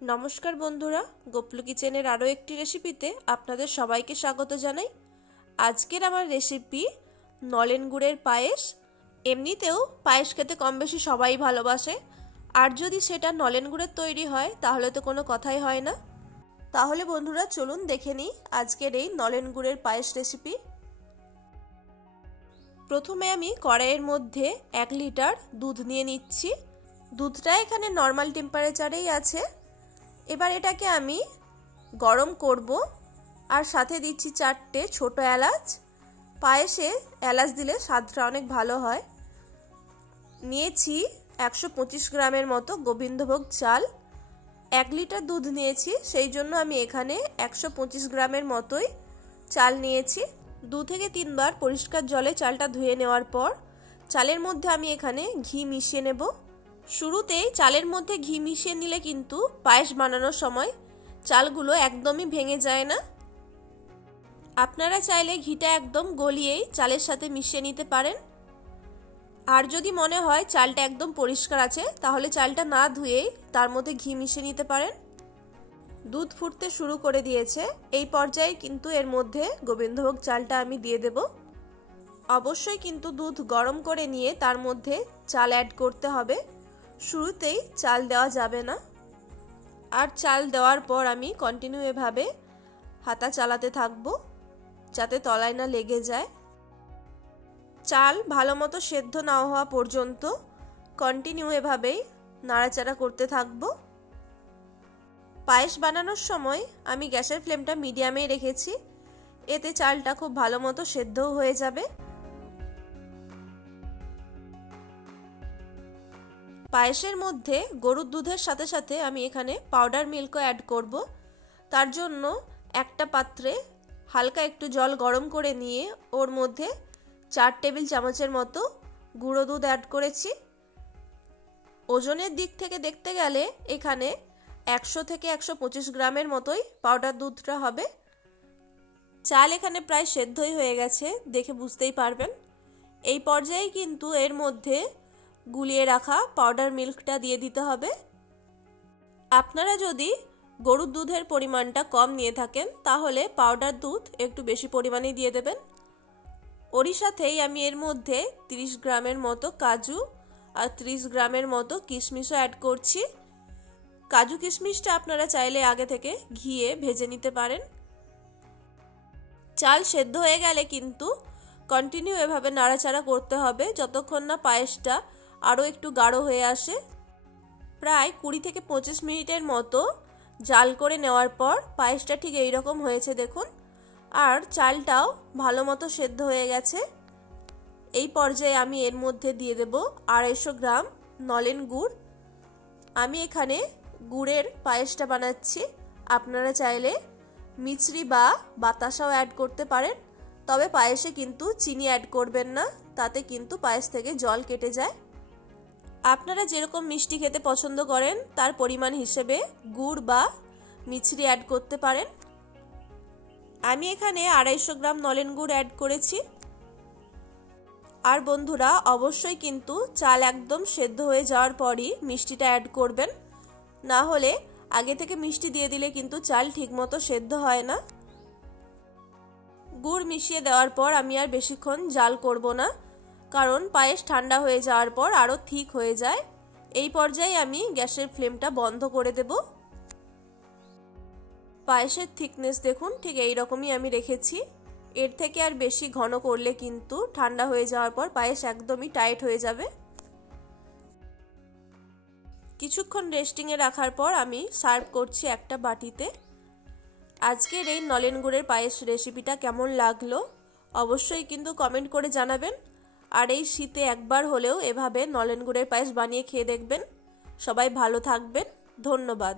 নমস্কার বন্ধুরা, গোপলু কিচেনের আরও একটি রেসিপিতে আপনাদের সবাইকে স্বাগত জানাই। আজকের আমার রেসিপি নলেন গুড়ের পায়েস। এমনিতেও পায়েস খেতে কম বেশি সবাই ভালোবাসে, আর যদি সেটা নলেন গুড়ের তৈরি হয় তাহলে তো কোনো কথাই হয় না। তাহলে বন্ধুরা চলুন দেখে নিই আজকের এই নলেন গুড়ের পায়েস রেসিপি। প্রথমে আমি কড়াইয়ের মধ্যে 1 লিটার দুধ নিয়ে নিচ্ছি। দুধটা এখানে নর্মাল টেম্পারেচারেই আছে। এবার এটাকে আমি গরম করব, আর সাথে দিচ্ছি 4টে ছোট এলাচ। পায়েসে এলাচ দিলে স্বাদটা অনেক ভালো হয়। নিয়েছি 125 গ্রামের মতো গোবিন্দভোগ চাল। 1 লিটার দুধ নিয়েছি, সেই জন্য আমি এখানে 125 গ্রামের মতোই চাল নিয়েছি। 2 থেকে 3 বার পরিষ্কার জলে চালটা ধুয়ে নেওয়ার পর চালের মধ্যে আমি এখানে ঘি মিশিয়ে নেব। শুরুতেই চালের মধ্যে ঘি মিশিয়ে নিলে কিন্তু পায়েস বানানোর সময় চালগুলো একদমই ভেঙে যায় না। আপনারা চাইলে ঘিটা একদম গলিয়েই চালের সাথে মিশিয়ে নিতে পারেন। আর যদি মনে হয় চালটা একদম পরিষ্কার আছে তাহলে চালটা না ধুয়েই তার মধ্যে ঘি মিশিয়ে নিতে পারেন। দুধ ফুটতে শুরু করে দিয়েছে, এই পর্যায়ে কিন্তু এর মধ্যে গোবিন্দভোগ চালটা আমি দিয়ে দেব। অবশ্যই কিন্তু দুধ গরম করে নিয়ে তার মধ্যে চাল অ্যাড করতে হবে, শুরুতেই চাল দেওয়া যাবে না। আর চাল দেওয়ার পর আমি কন্টিনিউ এভাবে হাতা চালাতে থাকবো যাতে তলায় না লেগে যায়। চাল ভালো মতো সেদ্ধ না হওয়া পর্যন্ত কন্টিনিউ এভাবেই নাড়াচাড়া করতে থাকবো। পায়েস বানানোর সময় আমি গ্যাসের ফ্লেমটা মিডিয়ামেই রেখেছি, এতে চালটা খুব ভালো মতো সেদ্ধও হয়ে যাবে। পায়েসের মধ্যে গরুর দুধের সাথে সাথে আমি এখানে পাউডার মিল্কও অ্যাড করব। তার জন্য একটা পাত্রে হালকা একটু জল গরম করে নিয়ে ওর মধ্যে 4 টেবিল চামচের মতো গুঁড়ো দুধ অ্যাড করেছি। ওজনের দিক থেকে দেখতে গেলে এখানে 100 থেকে 125 গ্রামের মতোই পাউডার দুধটা হবে। চাল এখানে প্রায় সেদ্ধই হয়ে গেছে, দেখে বুঝতেই পারবেন। এই পর্যায়ে কিন্তু এর মধ্যে গুলিয়ে রাখা পাউডার মিল্কটা দিয়ে দিতে হবে। আপনারা যদি গরুর দুধের পরিমাণটা কম নিয়ে থাকেন তাহলে পাউডার দুধ একটু বেশি পরিমাণে দিয়ে দেবেন। ওরই সাথেই আমি এর মধ্যে 30 গ্রামের মতো কাজু আর 30 গ্রামের মতো কিশমিশও অ্যাড করছি। কাজু কিশমিশটা আপনারা চাইলে আগে থেকে ঘিয়ে ভেজে নিতে পারেন। চাল সেদ্ধ হয়ে গেলে কিন্তু কন্টিনিউ এভাবে নাড়াচাড়া করতে হবে যতক্ষণ না পায়েসটা আরও একটু গাঢ় হয়ে আসে। প্রায় 20 থেকে 25 মিনিটের মতো জাল করে নেওয়ার পর পায়েসটা ঠিক এইরকম হয়েছে দেখুন, আর চালটাও ভালো মতো সেদ্ধ হয়ে গেছে। এই পর্যায়ে আমি এর মধ্যে দিয়ে দেব 250 গ্রাম নলেন গুড়। আমি এখানে গুড়ের পায়েসটা বানাচ্ছি, আপনারা চাইলে মিছরি বা বাতাসাও অ্যাড করতে পারেন, তবে পায়েসে কিন্তু চিনি অ্যাড করবেন না, তাতে কিন্তু পায়েস থেকে জল কেটে যায়। আপনারা যেরকম মিষ্টি খেতে পছন্দ করেন তার পরিমাণ হিসেবে গুড় বা মিছরি অ্যাড করতে পারেন। আমি এখানে 250 গ্রাম নলেন গুড় অ্যাড করেছি। আর বন্ধুরা অবশ্যই কিন্তু চাল একদম সেদ্ধ হয়ে যাওয়ার পরই মিষ্টিটা অ্যাড করবেন, না হলে আগে থেকে মিষ্টি দিয়ে দিলে কিন্তু চাল ঠিকমতো সেদ্ধ হয় না। গুড় মিশিয়ে দেওয়ার পর আমি আর বেশিক্ষণ জাল করব না, কারণ পায়েস ঠান্ডা হয়ে যাওয়ার পর আরও ঠিক হয়ে যায়। এই পর্যায়ে আমি গ্যাসের ফ্লেমটা বন্ধ করে দেব। পায়েসের থিকনেস দেখুন ঠিক এই রকমই আমি রেখেছি। এর থেকে আর বেশি ঘন করলে কিন্তু ঠান্ডা হয়ে যাওয়ার পর পায়েস একদমই টাইট হয়ে যাবে। কিছুক্ষণ রেস্টিংয়ে রাখার পর আমি সার্ভ করছি একটা বাটিতে। আজকের এই নলেন গুড়ের পায়েস রেসিপিটা কেমন লাগলো অবশ্যই কিন্তু কমেন্ট করে জানাবেন। আর এই শীতে একবার হলেও এভাবে নলেন গুড়ের পায়েস বানিয়ে খেয়ে দেখবেন। সবাই ভালো থাকবেন, ধন্যবাদ।